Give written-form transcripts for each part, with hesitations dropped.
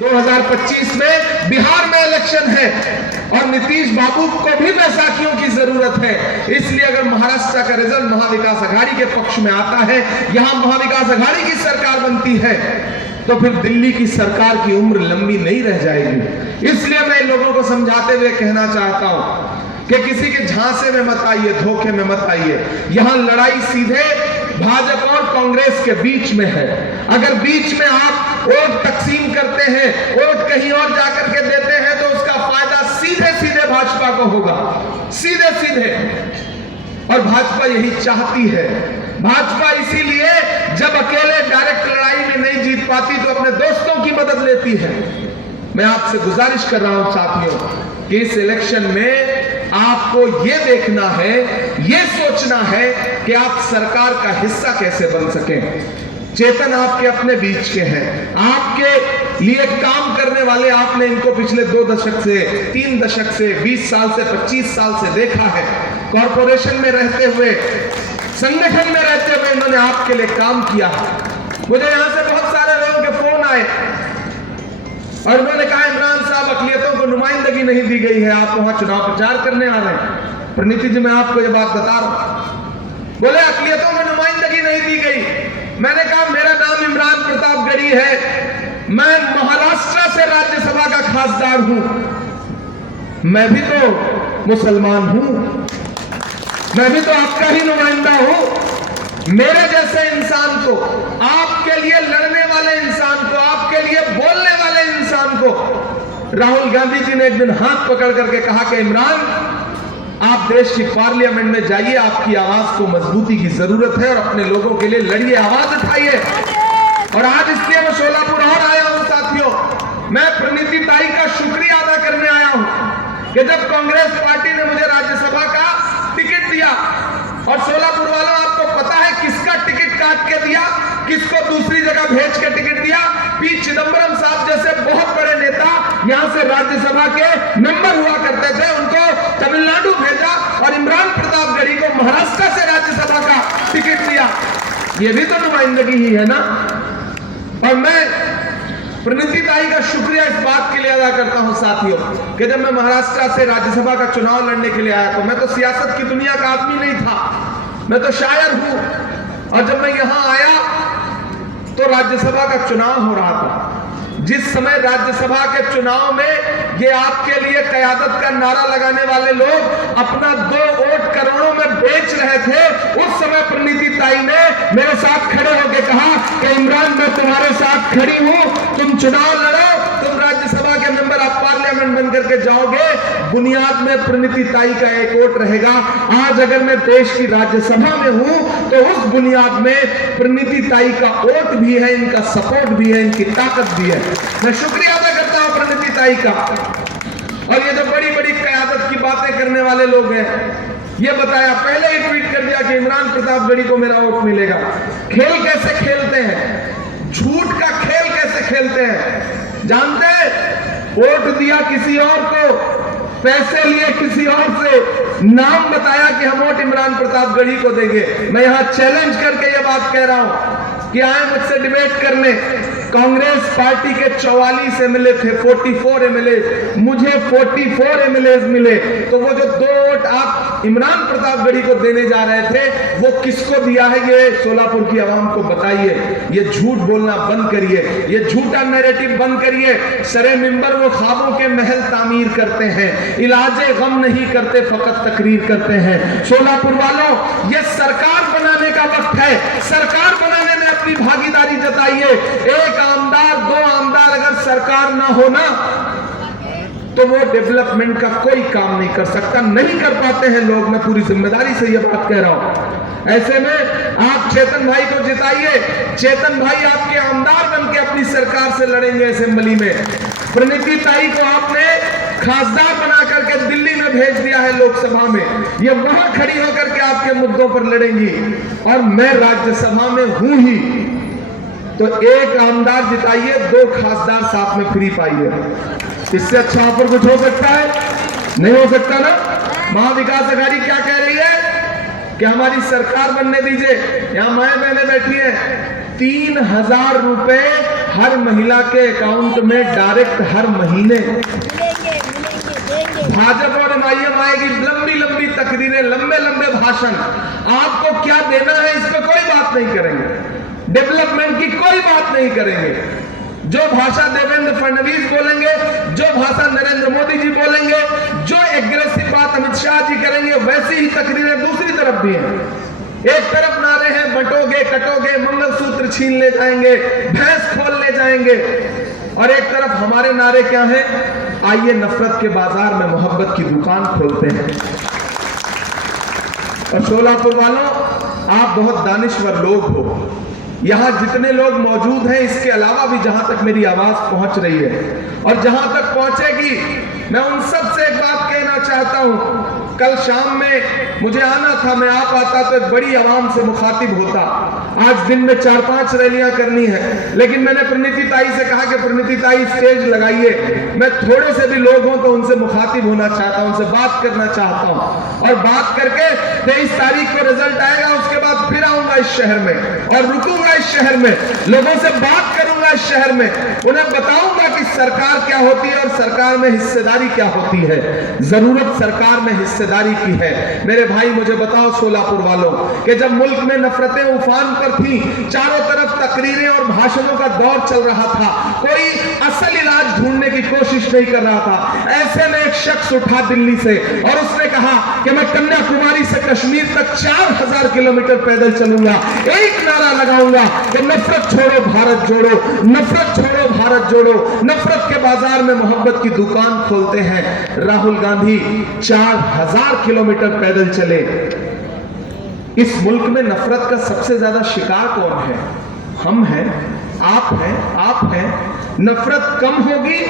2025 में बिहार में इलेक्शन है और नीतीश बाबू को भी बैसाखियों की जरूरत है। इसलिए अगर महाराष्ट्र का रिजल्ट महाविकास आघाड़ी के पक्ष में आता है, यहां महाविकास आघाड़ी की सरकार बनती है, तो फिर दिल्ली की सरकार की उम्र लंबी नहीं रह जाएगी। इसलिए मैं लोगों को समझाते हुए कहना चाहता हूं कि किसी के झांसे में मत आइए, धोखे में मत आइए। यहां लड़ाई सीधे भाजपा और कांग्रेस के बीच में है। अगर बीच में आप वोट तकसीम करते हैं, वोट कहीं और जाकर के देते हैं, तो उसका फायदा सीधे सीधे भाजपा को होगा, सीधे सीधे। और भाजपा यही चाहती है। भाजपा इसीलिए जब अकेले डायरेक्ट लड़ाई में नहीं जीत पाती तो अपने दोस्तों की मदद लेती है। मैं आपसे गुजारिश कर रहा हूं साथियों कि इस इलेक्शन में आपको यह देखना है, यह सोचना है कि आप सरकार का हिस्सा कैसे बन सकें। चेतन आपके अपने बीच के हैं, आपके लिए काम करने वाले, आपने इनको पिछले 2 दशक से, 3 दशक से, 20 साल से, 25 साल से देखा है। कॉरपोरेशन में रहते हुए, संगठन में रहते हुए इन्होंने आपके लिए काम किया। मुझे यहां से बहुत सारे लोगों के फोन आए और उन्होंने कहा इमरान साहब अकलियतों को नुमाइंदगी नहीं दी गई है, आप वहां चुनाव प्रचार करने आ रहे हैं। प्रणीति जी मैं आपको यह बात बता रहा हूं, बोले अकलियतों में नुमाइंदगी नहीं दी गई। मैंने कहा मेरा नाम इमरान प्रतापगढ़ी है, मैं महाराष्ट्र से राज्यसभा का खासदार हूं, मैं भी तो मुसलमान हूं, मैं भी तो आपका ही नुमाइंदा हूं। मेरे जैसे इंसान को, आपके लिए लड़ने वाले इंसान को, आपके लिए बोलने वाले इंसान को राहुल गांधी जी ने एक दिन हाथ पकड़ करके कहा कि इमरान आप देश की पार्लियामेंट में जाइए, आपकी आवाज को मजबूती की जरूरत है और अपने लोगों के लिए लड़िए, आवाज उठाइए। और आज इसलिए मैं शोलापुर और आया हूं साथियों, मैं प्रणीति ताई का शुक्रिया अदा करने आया हूं कि जब कांग्रेस पार्टी ने मुझे राज्यसभा का टिकट दिया, और शोलापुर वालों आपको पता है किसका टिकट काट के दिया, किसको दूसरी जगह भेज के टिकट दिया? पी चिदंबरम साहब जैसे बहुत बड़े नेता यहां से राज्यसभा के मेंबर हुआ करते थे, उनको तमिलनाडु भेजा और इमरान प्रतापगढ़ी को महाराष्ट्र से राज्यसभा का टिकट दिया। ये भी तो नुमाइंदगी ही है ना। और मैं प्रणीति ताई का शुक्रिया इस बात के लिए अदा करता हूं साथियों कि जब मैं महाराष्ट्र से राज्यसभा का चुनाव लड़ने के लिए आया तो मैं तो सियासत की दुनिया का आदमी नहीं था, मैं तो शायर हूं। और जब मैं यहां आया तो राज्यसभा का चुनाव हो रहा था। जिस समय राज्यसभा के चुनाव में ये आपके लिए कयादत का नारा लगाने वाले लोग अपना 2 वोट करोड़ों में बेच रहे थे, उस समय प्रणीति ताई ने मेरे साथ खड़े होकर कहा कि इमरान मैं तुम्हारे साथ खड़ी हूं, तुम चुनाव लड़ो, तुम राज्यसभा के मेंबर ऑफ पार्लियामेंट बन करके जाओगे। बुनियाद में प्रणीति ताई का 1 वोट रहेगा। आज अगर मैं देश की राज्यसभा में हूं तो उस बुनियाद में प्रणीति ताई का वोट भी है, इनका सपोर्ट भी है, इनकी ताकत भी है। मैं शुक्रिया अदा करता हूं प्रणीति ताई का। और ये जो बड़ी बड़ी कयादत की बातें करने वाले लोग हैं, ये बताया, पहले ही ट्वीट कर दिया कि इमरान प्रतापगढ़ी को मेरा वोट मिलेगा। खेल कैसे खेलते हैं, झूठ का खेल कैसे खेलते हैं जानते हैं? वोट दिया किसी और को, पैसे लिए किसी और से, नाम बताया कि हम वोट इमरान प्रतापगढ़ी को देंगे। मैं यहां चैलेंज करके ये बात कह रहा हूं कि आए मुझसे डिबेट करने। कांग्रेस पार्टी के 44 एमएलए थे, 44 एमएलए, मुझे 44 एमएलए मिले। तो वो जो 2 वोट आप इमरान प्रतापगढ़ी को देने जा रहे थे, वो किसको दिया है ये सोलापुर की आवाम को बताइए। ये झूठ बोलना बंद करिए, ये झूठा नैरेटिव बंद करिए। सरे मिंबर वो ख्वाबों के महल तामीर करते हैं, इलाजे गम नहीं करते, फकत तकरीर करते हैं। सोलापुर वालों, ये सरकार बनाने का वक्त है, सरकार बनाने में अपनी भागीदारी जताइए। 1 आमदार 2 आमदार अगर सरकार ना हो ना तो वो डेवलपमेंट का कोई काम नहीं कर सकता, नहीं कर पाते हैं लोग। मैं पूरी जिम्मेदारी से ये बात कह रहा हूं। ऐसे में आप चेतन भाई को जिताइए। चेतन भाई आपके आमदार बन के अपनी सरकार से लड़ेंगे असेंबली में। प्रणीति ताई को आपने खासदार बना करके दिल्ली में भेज दिया है लोकसभा में, ये वहां खड़ी होकर के आपके मुद्दों पर लड़ेंगी। और मैं राज्यसभा में हूं ही, तो 1 आमदार जिताइए, 2 खासदार साथ में फ्री पाइए। इससे अच्छा ऑफर कुछ हो सकता है? नहीं हो सकता ना। महाविकास आघाड़ी क्या कह रही है? कि हमारी सरकार बनने दीजिए। यहाँ माए बहनें बैठी हैं, 3000 रुपए हर महिला के अकाउंट में डायरेक्ट हर महीने। भाजपा और एमआईएम आएगी, लंबी लंबी तकरीरें, लंबे लंबे भाषण, आपको क्या देना है इस पर कोई बात नहीं करेंगे, डेवलपमेंट की कोई बात नहीं करेंगे। जो भाषा देवेंद्र फडणवीस बोलेंगे, जो भाषा नरेंद्र मोदी जी बोलेंगे, जो एग्रेसिव बात अमित शाह जी करेंगे, वैसी ही तकरीरें दूसरी तरफ भी हैं। एक तरफ नारे हैं बंटोगे कटोगे, मंगलसूत्र छीन ले जाएंगे, भैंस खोल ले जाएंगे, और एक तरफ हमारे नारे क्या हैं, आइए नफरत के बाजार में मोहब्बत की दुकान खोलते हैं। और शोलापुर वालों, आप बहुत दानिश्वर लोग हो। यहां जितने लोग मौजूद हैं, इसके अलावा भी जहां तक मेरी आवाज पहुंच रही है और जहां तक पहुंचेगी, मैं उन सब से एक बात कहना चाहता हूं। कल शाम में मुझे आना था, मैं आ पाता तो एक बड़ी आवाम से मुखातिब होता। आज दिन में 4-5 रैलियां करनी है, लेकिन मैंने प्रणीति ताई से कहा कि प्रणीति ताई स्टेज लगाइए, मैं थोड़े से भी लोग हों तो उनसे मुखातिब होना चाहता हूं, उनसे बात करना चाहता हूं। और बात करके 23 तारीख को रिजल्ट आएगा, उसके बाद फिर आऊंगा इस शहर में और रुकूंगा इस शहर में, लोगों से बात करूंगा इस शहर में, उन्हें बताऊंगा कि सरकार क्या होती है और सरकार में हिस्सेदारी क्या होती है। जरूरत सरकार में हिस्सेदारी की है। मेरे भाई मुझे बताओ शोलापुर वालों, कि जब मुल्क में नफरतें उफान पर थी, चारों तरफ तकरीरें और भाषणों का दौर चल रहा था, कोई असल इलाज ढूंढने की कोशिश नहीं कर रहा था, ऐसे में एक शख्स उठा दिल्ली से और उसने कहा कि मैं कन्याकुमारी से कश्मीर तक 4000 किलोमीटर पैदल चलूंगा, एक नारा लगाऊंगा कि नफरत छोड़ो भारत जोड़ो, नफरत छोड़ो भारत जोड़ो, नफरत के बाजार में मोहब्बत की दुकान खोलते हैं। राहुल गांधी 4000 किलोमीटर पैदल चले। इस मुल्क में नफरत का सबसे ज्यादा शिकार कौन है? हम हैं, आप हैं, आप हैं। नफरत कम होगी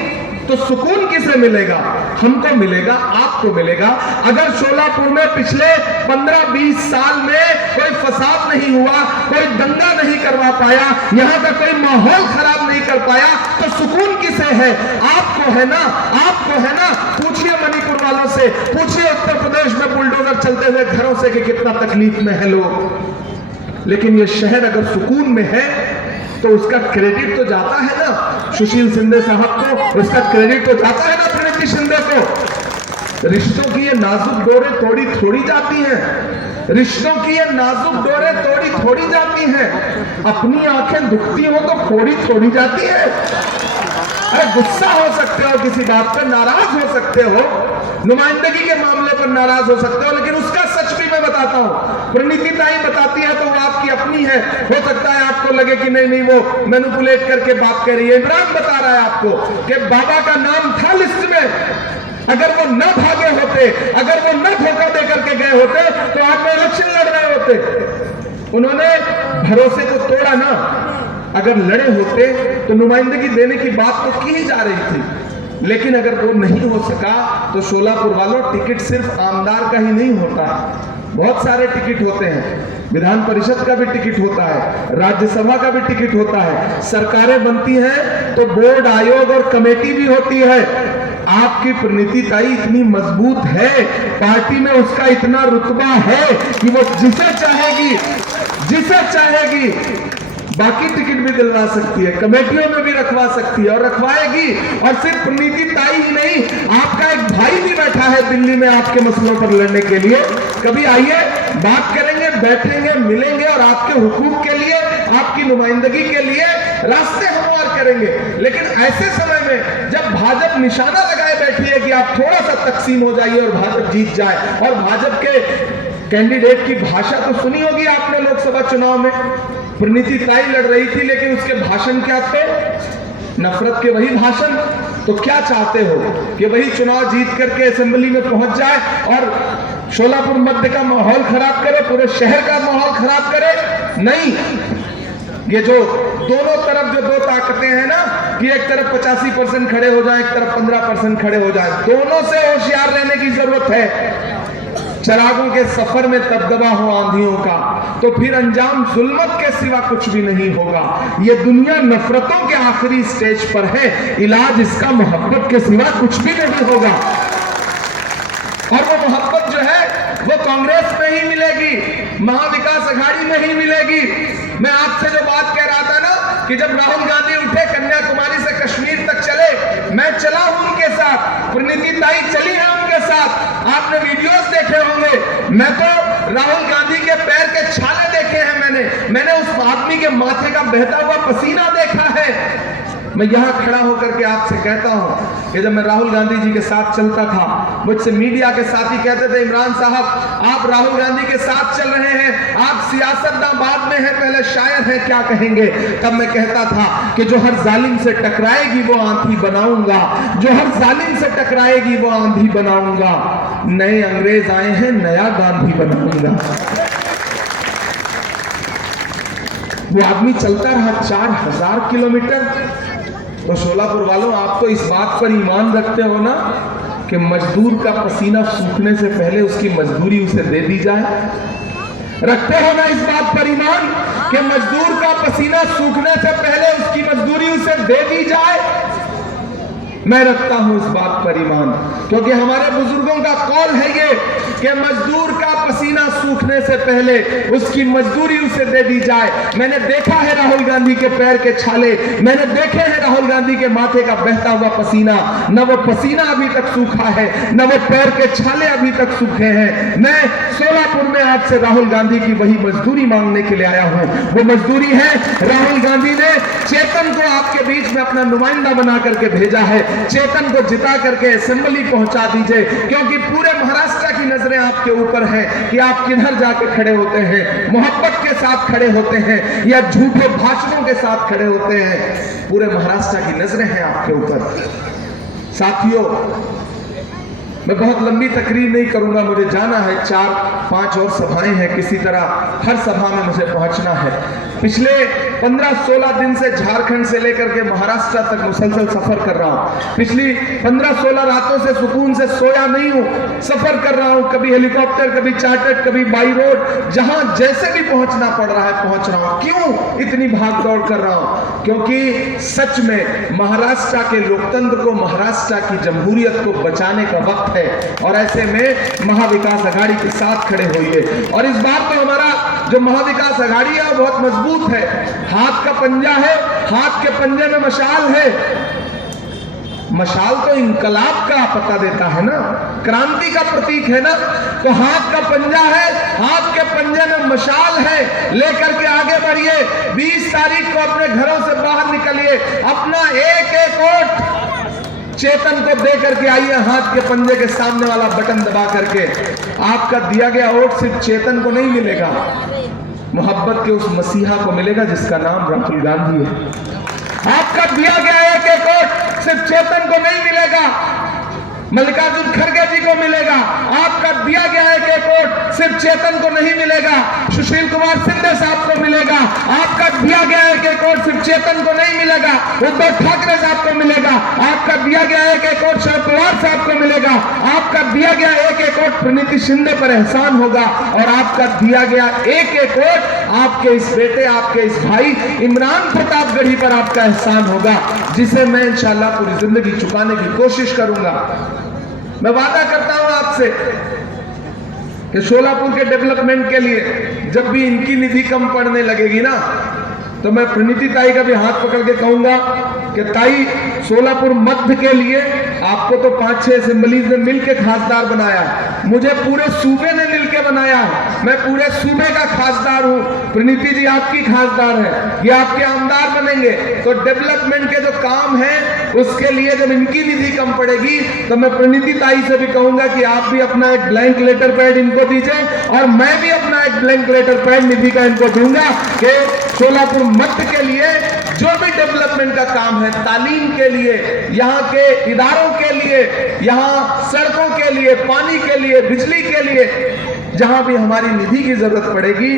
तो सुकून किसे मिलेगा? हमको मिलेगा, आपको मिलेगा। अगर शोलापुर में पिछले 15-20 साल में कोई फसाद नहीं हुआ, कोई दंगा नहीं करवा पाया, यहां का कोई माहौल खराब नहीं कर पाया, तो सुकून किसे है? आपको है ना, आपको है ना। पूछिए मणिपुर वालों से, पूछिए उत्तर प्रदेश में बुलडोजर चलते हुए घरों से कि कितना तकलीफ में है लोग। लेकिन ये शहर अगर सुकून में है तो उसका क्रेडिट तो जाता है ना सुशील शिंदे साहब को, उसका क्रेडिट तो जाता है ना प्रणीति शिंदे को। रिश्तों की ये नाजुक डोरें तोड़ी थोड़ी जाती हैं, रिश्तों की ये नाजुक डोरें तोड़ी थोड़ी जाती हैं। अपनी आंखें दुखती हो तो फोड़ी थोड़ी जाती है। अरे गुस्सा हो सकते हो, किसी बात पर नाराज हो सकते हो, नुमाइंदगी के मामले पर नाराज हो सकते हो, लेकिन उसका सच भी मैं बताता हूं। प्रणीति ताई बताती है तो वो आपकी अपनी है, हो सकता है आपको लगे कि नहीं वो मैनिपुलेट करके बात कर रही है। इमरान बता रहा है आपको कि बाबा का नाम था लिस्ट में, अगर वो न भागे होते, अगर वो न धोखा देकर के गए होते तो आज में इलेक्शन लड़ रहे होते। उन्होंने भरोसे को तोड़ा ना, अगर लड़े होते तो नुमाइंदगी देने की बात तो की ही जा रही थी। लेकिन अगर वो नहीं हो सका तो शोलापुर वालों, टिकट सिर्फ आमदार का ही नहीं होता, बहुत सारे टिकट होते हैं। विधान परिषद का भी टिकट होता है, राज्यसभा का भी टिकट होता है, सरकारें बनती हैं तो बोर्ड, आयोग और कमेटी भी होती है। आपकी प्रणीति ताई इतनी मजबूत है, पार्टी में उसका इतना रुतबा है कि वो जिसे चाहेगी बाकी टिकट भी दिलवा सकती है, कमेटियों में भी रखवा सकती है और रखवाएगी। और सिर्फ प्रणीति ताई ही नहीं, आपका एक भाई भी बैठा है दिल्ली में आपके मसलों पर लड़ने के लिए। कभी आइए, बात करेंगे, बैठेंगे, मिलेंगे और आपके हुकूक के लिए, आपकी नुमाइंदगी के लिए रास्ते हमवार करेंगे। लेकिन ऐसे समय में जब भाजपा निशाना लगाए बैठी है कि आप थोड़ा सा तकसीम हो जाइए और भाजपा जीत जाए, और भाजपा के कैंडिडेट की भाषा तो सुनी होगी आपने लोकसभा चुनाव में, प्रणीति ताई लड़ रही थी लेकिन उसके भाषण क्या थे? नफरत के वही भाषण। तो क्या चाहते हो कि वही चुनाव जीत करके असेंबली में पहुंच जाए और शोलापुर मध्य का माहौल खराब करे, पूरे शहर का माहौल खराब करे? नहीं, ये जो दोनों तरफ जो दो ताकतें हैं ना, कि एक तरफ 85% खड़े हो जाए, एक तरफ 15% खड़े हो जाए, दोनों से होशियार रहने की जरूरत है। चरागों के सफर में तबदबा हो आंधियों का, तो फिर अंजाम जुल्मत के सिवा कुछ भी नहीं होगा। ये दुनिया नफरतों के आखिरी स्टेज पर है, इलाज इसका मोहब्बत के सिवा कुछ भी नहीं होगा। और वो मोहब्बत जो है वो कांग्रेस में ही मिलेगी, महाविकास अघाड़ी में ही मिलेगी। मैं आपसे जो बात कह रहा था ना कि जब राहुल गांधी उठे कन्याकुमारी से कश्मीर तक चले, मैं चला हूं उनके साथ, प्रणीति ताई चली है उनके साथ, आपने वीडियोस देखे होंगे। मैं तो राहुल गांधी के पैर के छाले देखे हैं, मैंने उस आदमी के माथे का बहता हुआ पसीना देखा है। मैं यहां खड़ा होकर के आपसे कहता हूं कि जब मैं राहुल गांधी जी के साथ चलता था, मुझसे मीडिया के साथी कहते थे, इमरान साहब आप राहुल गांधी के साथ चल रहे हैं, आप सियासतदान बाद में हैं, पहले शायर हैं, क्या कहेंगे? तब मैं कहता था कि जो हर जालिम से टकराएगी वो आंधी बनाऊंगा, जो हर जालिम से टकराएगी वो आंधी बनाऊंगा। नए अंग्रेज आए हैं, नया गांधी बनाऊंगा। वो आदमी चलता रहा 4000 किलोमीटर। तो शोलापुर वालों, आप तो इस बात पर ईमान रखते हो ना कि मजदूर का पसीना सूखने से पहले उसकी मजदूरी उसे दे दी जाए? रखते हो ना इस बात पर ईमान कि मजदूर का पसीना सूखने से पहले उसकी मजदूरी उसे दे दी जाए? मैं रखता हूं इस बात पर ईमान, क्योंकि हमारे बुजुर्गों का कौल है ये कि मजदूर का पसीना सूखने से पहले उसकी मजदूरी उसे दे दी जाए। मैंने देखा है राहुल गांधी के पैर के छाले, मैंने देखे हैं राहुल गांधी के माथे का बहता हुआ पसीना। न वो पसीना अभी तक सूखा है, न वो पैर के छाले अभी तक सूखे हैं। मैं सोलापुर में आज से राहुल गांधी की वही मजदूरी मांगने के लिए आया हूं। वो मजदूरी है, राहुल गांधी ने चेतन को आपके बीच में अपना नुमाइंदा बना करके भेजा है। चेतन को जिता करके असेंबली पहुंचा दीजिए, क्योंकि पूरे महाराष्ट्र की नजरें आपके ऊपर है कि आप किधर जाके खड़े होते हैं, मोहब्बत के साथ खड़े होते हैं या झूठे भाषणों के साथ खड़े होते हैं। पूरे महाराष्ट्र की नजरें हैं आपके ऊपर। साथियों, मैं बहुत लंबी तकरीर नहीं करूंगा, मुझे जाना है, 4-5 और सभाएं हैं, किसी तरह हर सभा में मुझे पहुंचना है। पिछले 15-16 दिन से झारखंड से लेकर के महाराष्ट्र तक मुसलसल सफर कर रहा हूं। पिछली 15-16 रातों से सुकून से सोया नहीं हूं, सफर कर रहा हूं, कभी हेलीकॉप्टर, कभी चार्टर्ड, कभी बाई रोड, जहां जैसे भी पहुंचना पड़ रहा है पहुंच रहा हूं। क्यों इतनी भाग दौड़ कर रहा हूं? क्योंकि सच में महाराष्ट्र के लोकतंत्र को, महाराष्ट्र की जमहूरियत को बचाने का वक्त है, और ऐसे में महाविकास अघाड़ी के साथ खड़े होइए। और इस बार तो हमारा जो महाविकास अघाड़ी है वो बहुत मजबूत है। हाथ का पंजा है, हाथ के पंजे में मशाल है। मशाल तो इंकलाब का पता देता है ना, क्रांति का प्रतीक है ना। तो हाथ का पंजा है, हाथ के पंजे में मशाल है, लेकर के आगे बढ़िए। 20 तारीख को अपने घरों से बाहर निकलिए, अपना एक एक वोट चेतन को दे करके आइए, हाथ के पंजे के सामने वाला बटन दबा करके। आपका दिया गया वोट सिर्फ चेतन को नहीं मिलेगा, मोहब्बत के उस मसीहा को मिलेगा जिसका नाम राहुल गांधी है। आपका दिया गया एक एक वोट सिर्फ चेतन को नहीं मिलेगा, मल्लिकार्जुन खड़गे जी को मिलेगा। आपका दिया गया एक एक वोट सिर्फ चेतन को नहीं मिलेगा, सुशील कुमार शिंदे साहब को मिलेगा। आपका दिया गया एक एक वोट सिर्फ चेतन को नहीं मिलेगा, उद्धव ठाकरे साहब को मिलेगा। आपका दिया गया एक एक वोट शरद पवार साहब को मिलेगा। आपका दिया गया एक एक वोट प्रणीति शिंदे पर एहसान होगा, और आपका दिया गया एक एक वोट आपके इस बेटे, आपके इस भाई इमरान प्रतापगढ़ी पर आपका एहसान होगा, जिसे मैं इंशाल्लाह पूरी जिंदगी चुकाने की कोशिश करूंगा। मैं वादा करता हूं आपसे कि शोलापुर के डेवलपमेंट के लिए जब भी इनकी निधि कम पड़ने लगेगी ना, तो मैं प्रणीति ताई का भी हाथ पकड़ के कहूंगा कि ताई, सोलापुर मध्य के लिए आपको तो 5-6 असेंबलीज ने मिलकर खासदार बनाया, मुझे पूरे सूबे ने मिलकर बनाया, मैं पूरे सूबे का खासदार हूं। प्रणीति जी आपकी खासदार है, ये आपके आमदार बनेंगे। तो डेवलपमेंट के जो काम है उसके लिए जब इनकी निधि कम पड़ेगी, तो मैं प्रणीति ताई से भी कहूंगा कि आप भी अपना एक ब्लैंक लेटर पैड इनको दीजिए, और मैं भी अपना एक ब्लैंक लेटर पैड निधि का इनको दूंगा कि सोलापुर मध्य के लिए जो भी डेवलपमेंट का काम है, तालीम के लिए, यहाँ के इदारों के लिए, यहाँ सड़कों के लिए, पानी के लिए, बिजली के लिए, जहां भी हमारी निधि की जरूरत पड़ेगी,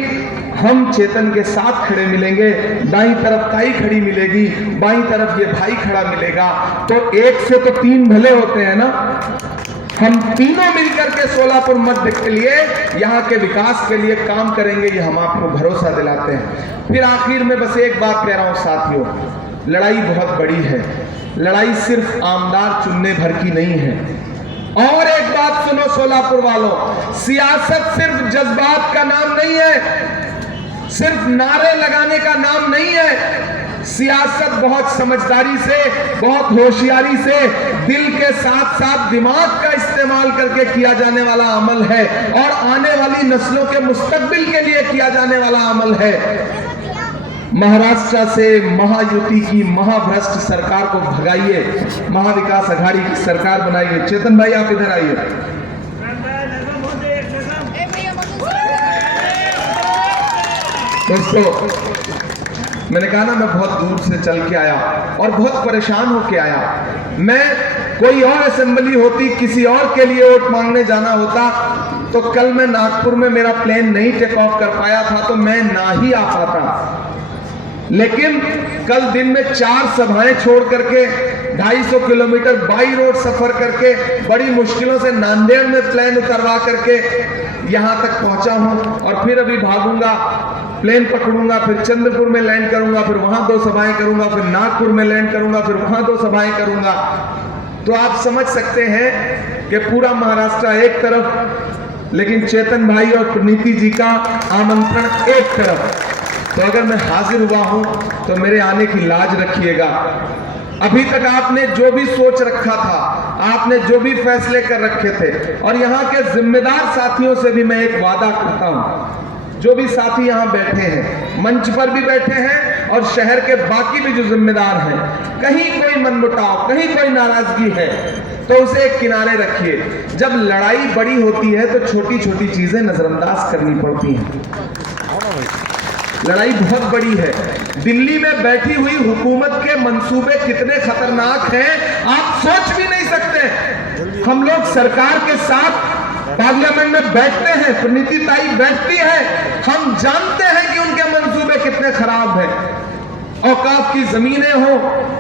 हम चेतन के साथ खड़े मिलेंगे। दाईं तरफ ताई खड़ी मिलेगी, बाईं तरफ ये भाई खड़ा मिलेगा। तो एक से तो 3 भले होते हैं ना। हम तीनों मिलकर के सोलापुर मध्य के लिए, यहाँ के विकास के लिए काम करेंगे, ये हम आपको भरोसा दिलाते हैं। फिर आखिर में बस एक बात कह रहा हूं साथियों, लड़ाई बहुत बड़ी है। लड़ाई सिर्फ आमदार चुनने भर की नहीं है, और एक बात सुनो सोलापुर वालों, सियासत सिर्फ जज्बात का नाम नहीं है, सिर्फ नारे लगाने का नाम नहीं है। सियासत बहुत समझदारी से, बहुत होशियारी से, दिल के साथ साथ दिमाग का इस्तेमाल करके किया जाने वाला अमल है और आने वाली नस्लों के मुस्तकबिल के लिए किया जाने वाला अमल है। महाराष्ट्र से महायुति की महाभ्रष्ट सरकार को भगाइए, महाविकास अघाड़ी की सरकार बनाइए। चेतन भाई आप इधर आइए। दोस्तों मैंने कहा ना, मैं बहुत दूर से चल के आया और बहुत परेशान होके आया। मैं कोई और असेंबली होती, किसी और के लिए वोट मांगने जाना होता तो कल मैं नागपुर में मेरा प्लेन नहीं टेक ऑफ कर पाया था तो मैं ना ही आ पाता। लेकिन कल दिन में 4 सभाएं छोड़ करके 250 किलोमीटर बाई रोड सफर करके बड़ी मुश्किलों से नांदेड़ में प्लेन उतरवा करके यहां तक पहुंचा हूं और फिर अभी भागूंगा, प्लेन पकड़ूंगा, फिर चंद्रपुर में लैंड करूंगा, फिर वहां 2 सभाएं करूंगा, फिर नागपुर में लैंड करूंगा, फिर वहां 2 सभाएं करूंगा। तो आप समझ सकते हैं कि पूरा महाराष्ट्र एक तरफ, लेकिन चेतन भाई और प्रणीति जी का आमंत्रण एक तरफ। तो अगर मैं हाजिर हुआ हूं तो मेरे आने की लाज रखिएगा। अभी तक आपने जो भी सोच रखा था, आपने जो भी फैसले कर रखे थे, और यहाँ के जिम्मेदार साथियों से भी मैं एक वादा करता हूं, जो भी साथी यहाँ बैठे हैं, मंच पर भी बैठे हैं और शहर के बाकी भी जो जिम्मेदार हैं, कहीं कोई मनमुटाव, कहीं कोई नाराजगी है तो उसे एक किनारे रखिए। जब लड़ाई बड़ी होती है तो छोटी छोटी चीजें नजरअंदाज करनी पड़ती हैं। लड़ाई बहुत बड़ी है। दिल्ली में बैठी हुई हुकूमत के मंसूबे कितने खतरनाक हैं आप सोच भी नहीं सकते। हम लोग सरकार के साथ पार्लियामेंट में बैठते हैं, प्रणीति ताई बैठती है, हम जानते हैं कि उनके मंसूबे कितने खराब हैं। औकाफ की जमीनें हो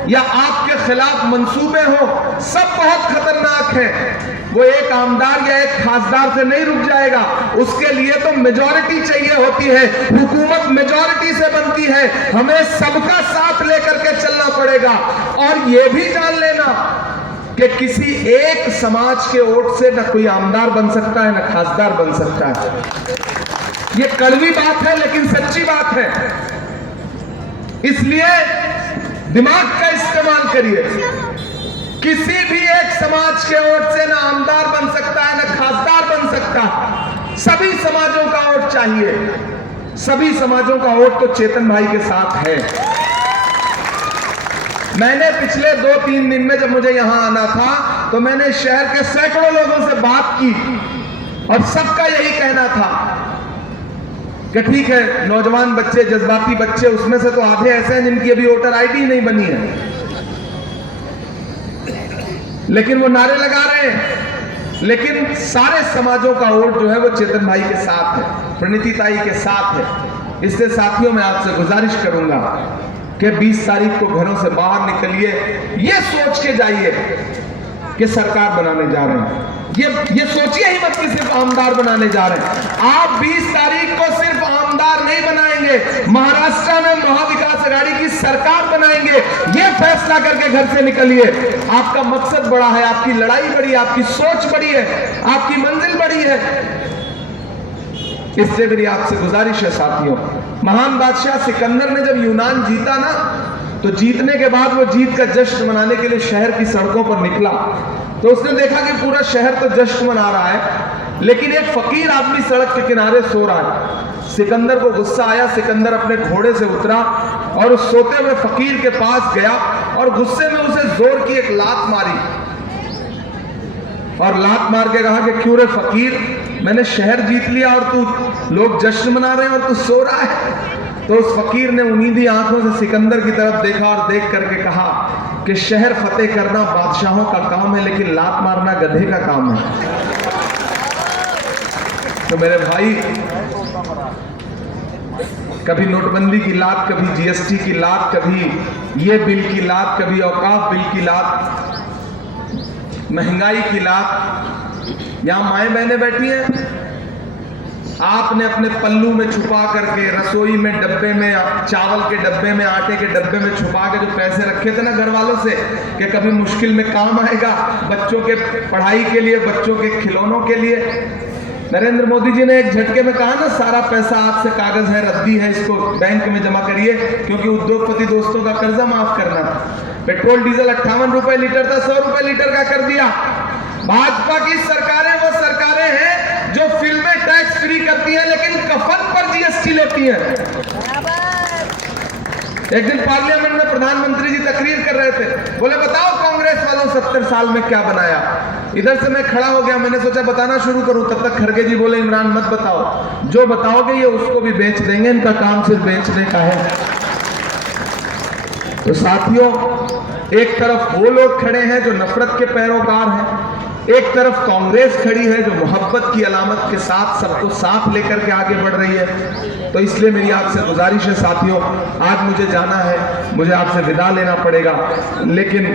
या आपके खिलाफ मंसूबे हो, सब बहुत खतरनाक है। वो एक आमदार या एक खासदार से नहीं रुक जाएगा, उसके लिए तो मेजॉरिटी चाहिए होती है। हुकूमत मेजॉरिटी से बनती है, हमें सबका साथ लेकर के चलना पड़ेगा। और ये भी जान लेना कि किसी एक समाज के वोट से न कोई आमदार बन सकता है, न खासदार बन सकता है। ये कड़वी बात है लेकिन सच्ची बात है। इसलिए दिमाग का इस्तेमाल करिए। किसी भी एक समाज के वोट से ना आमदार बन सकता है, ना खासदार बन सकता है। सभी समाजों का वोट चाहिए। सभी समाजों का वोट तो चेतन भाई के साथ है। मैंने पिछले 2-3 दिन में जब मुझे यहां आना था तो मैंने शहर के सैकड़ों लोगों से बात की और सबका यही कहना था कि ठीक है, नौजवान बच्चे, जज्बाती बच्चे, उसमें से तो आधे ऐसे हैं जिनकी अभी वोटर आईडी नहीं बनी है, लेकिन वो नारे लगा रहे हैं। लेकिन सारे समाजों का वोट जो है वो चेतन भाई के साथ है, प्रणीति ताई के साथ है। इसलिए साथियों मैं आपसे गुजारिश करूंगा कि 20 तारीख को घरों से बाहर निकलिए, ये सोच के जाइए कि सरकार बनाने जा रहे हैं। ये सोचिए ही मत कि सिर्फ आमदार बनाने जा रहे हैं। आप 20 तारीख को सिर्फ आमदार नहीं बनाएंगे, महाराष्ट्र में महाविकास अघाड़ी की सरकार बनाएंगे। ये फैसला करके घर से निकलिए। आपका मकसद बड़ा है, आपकी लड़ाई बड़ी है, आपकी सोच बड़ी है, आपकी मंजिल बड़ी है। इससे मेरी आपसे गुजारिश है साथियों, महान बादशाह सिकंदर ने जब यूनान जीता ना, तो जीतने के बाद वो जीत का जश्न मनाने के लिए शहर की सड़कों पर निकला। तो उसने देखा कि पूरा शहर तो जश्न मना रहा है, लेकिन एक फकीर आदमी सड़क के किनारे सो रहा है। सिकंदर को गुस्सा आया, सिकंदर अपने घोड़े से उतरा और उस सोते हुए फकीर के पास गया और गुस्से में उसे जोर की एक लात मारी और लात मार के कहा कि क्यों रे फकीर, मैंने शहर जीत लिया और तू, लोग जश्न मना रहे हैं और तू सो रहा है। तो उस फकीर ने उम्मीदी आंखों से सिकंदर की तरफ देखा और देख करके कहा कि शहर फतेह करना बादशाहों का काम है, लेकिन लात मारना गधे का काम है। तो मेरे भाई, कभी नोटबंदी की लात, कभी जीएसटी की लात, कभी ये बिल की लात, कभी औकाफ बिल की लात, महंगाई की लात। यहां माएं बहनें बैठी हैं, आपने अपने पल्लू में छुपा करके, रसोई में डब्बे में, चावल के डब्बे में, आटे के डब्बे में छुपा के जो पैसे रखे थे ना घर वालों से कि कभी मुश्किल में काम आएगा, बच्चों के पढ़ाई के लिए, बच्चों के खिलौनों के लिए, नरेंद्र मोदी जी ने एक झटके में कहा ना, सारा पैसा आपसे कागज है, रद्दी है, इसको बैंक में जमा करिए, क्योंकि उद्योगपति दोस्तों का कर्जा माफ करना था। पेट्रोल डीजल 58 रुपए लीटर था, 100 रुपए लीटर का कर दिया। भाजपा की सरकारें वो सरकारें हैं जो फिल्में टैक्स फ्री करती हैं लेकिन कफन पर जीएसटी लेती हैं। एक दिन पार्लियामेंट में प्रधानमंत्री जी तकरीर कर रहे थे, बोले बताओ कांग्रेस वालों 70 साल में क्या बनाया। इधर से मैं खड़ा हो गया, मैंने सोचा बताना शुरू करूं, तब तक खड़गे जी बोले इमरान मत बताओ, जो बताओगे ये उसको भी बेच देंगे, इनका काम सिर्फ बेचने का है। तो साथियों, एक तरफ वो लोग खड़े हैं जो नफरत के पैरोकार हैं, एक तरफ कांग्रेस खड़ी है जो मोहब्बत की अलामत के साथ सबको साथ लेकर के आगे बढ़ रही है। तो इसलिए मेरी आपसे गुजारिश है साथियों, आज मुझे जाना है, मुझे आपसे विदा लेना पड़ेगा, लेकिन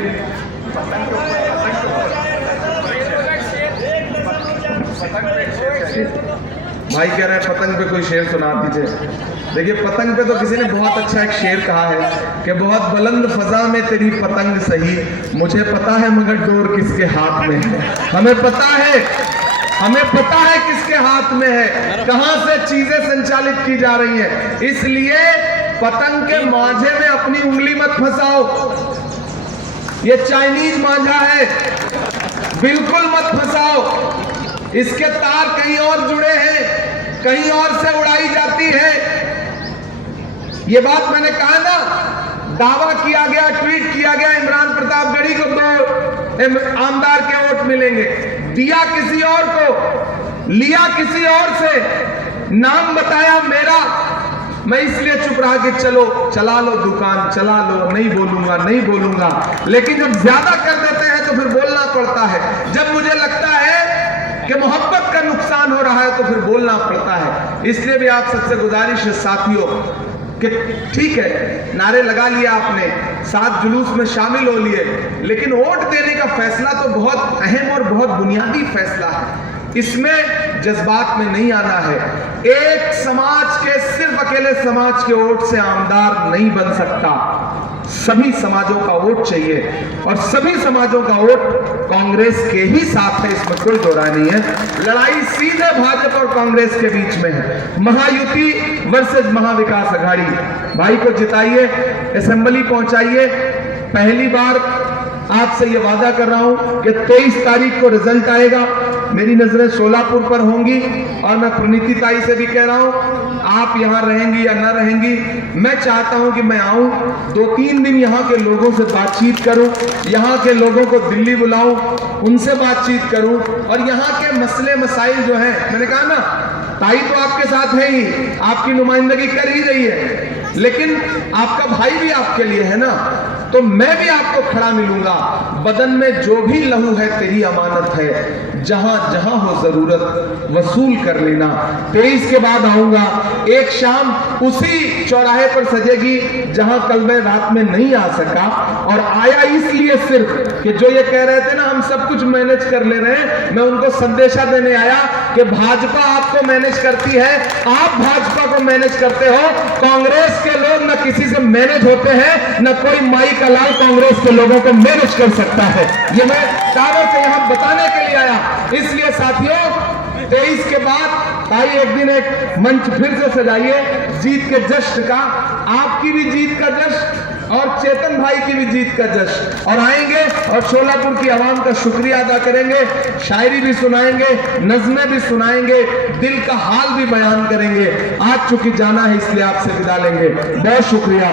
भाई कह रहे हैं पतंग पे कोई शेर सुना दीजिए। देखिए, पतंग पे तो किसी ने बहुत अच्छा एक शेर कहा है कि बहुत बुलंद फजा में तेरी पतंग सही, मुझे पता है मगर डोर किसके हाथ में है। हमें पता है किसके हाथ में है, कहां से चीजें संचालित की जा रही हैं। इसलिए पतंग के मांझे में अपनी उंगली मत फंसाओ, ये चाइनीज मांझा है, बिल्कुल मत फंसाओ। इसके तार कहीं और जुड़े हैं, कहीं और से उड़ाई जाती है। ये बात मैंने कहा ना, दावा किया गया, ट्वीट किया गया इमरान प्रतापगढ़ी को 2 आमदार के वोट मिलेंगे, दिया किसी और को, लिया किसी और से, नाम बताया मेरा। मैं इसलिए चुप रहा कि चलो चला लो दुकान, चला लो, नहीं बोलूंगा। लेकिन जब ज्यादा कर देते हैं तो फिर बोलना पड़ता है। जब मुझे लगता है कि मोहब्बत का नुकसान हो रहा है तो फिर बोलना पड़ता है। इसलिए भी आप सबसे गुजारिश है साथियों कि ठीक है, नारे लगा लिया आपने, साथ जुलूस में शामिल हो लिए, लेकिन वोट देने का फैसला तो बहुत अहम और बहुत बुनियादी फैसला है। इसमें जज्बात में नहीं आना है। एक समाज के, सिर्फ अकेले समाज के वोट से आमदार नहीं बन सकता, सभी समाजों का वोट चाहिए और सभी समाजों का वोट कांग्रेस के ही साथ है, इसमें कोई दो राय नहीं है। लड़ाई सीधे भाजपा और कांग्रेस के बीच में है, महायुति वर्सेस महाविकास अघाड़ी। भाई को जिताइए, असेंबली पहुंचाइए। पहली बार आपसे ये वादा कर रहा हूं कि 23 तारीख को रिजल्ट आएगा, मेरी नजरें सोलापुर पर होंगी और मैं प्रणीति ताई से भी कह रहा हूं, आप यहां रहेंगी या ना रहेंगी, मैं चाहता हूं कि मैं आऊं, 2-3 दिन यहां के लोगों से बातचीत करूं, यहां के लोगों को दिल्ली बुलाऊं, उनसे बातचीत करूं और यहां के मसले मसाइल जो हैं, मैंने कहा ना ताई तो आपके साथ है ही, आपकी नुमाइंदगी कर ही रही है, लेकिन आपका भाई भी आपके लिए है ना, तो मैं भी आपको खड़ा मिलूंगा। बदन में जो भी लहू है तेरी अमानत है, जहां जहां हो जरूरत वसूल कर लेना। 23 के बाद आऊंगा, एक शाम उसी चौराहे पर सजेगी जहां कल मैं रात में नहीं आ सका, और आया इसलिए सिर्फ कि जो ये कह रहे थे ना हम सब कुछ मैनेज कर ले रहे हैं, मैं उनको संदेशा देने आया कि भाजपा आपको मैनेज करती है, आप भाजपा को मैनेज करते हो। कांग्रेस के लोग न किसी से मैनेज होते हैं, न कोई माई का लाल कांग्रेस के लोगों को मैनेज कर सकता है। ये मैं दावे से यहां बताने के लिए आया। इसलिए साथियों, 23 के बाद भाई एक दिन एक मंच फिर से सजाइए जीत के जश्न का, आपकी भी जीत का जश्न और चेतन भाई की भी जीत का जश्न, और आएंगे और शोलापुर की आवाम का शुक्रिया अदा करेंगे, शायरी भी सुनाएंगे, नज़में भी सुनाएंगे, दिल का हाल भी बयान करेंगे। आज चूंकि जाना है इसलिए आपसे विदा लेंगे। बहुत शुक्रिया।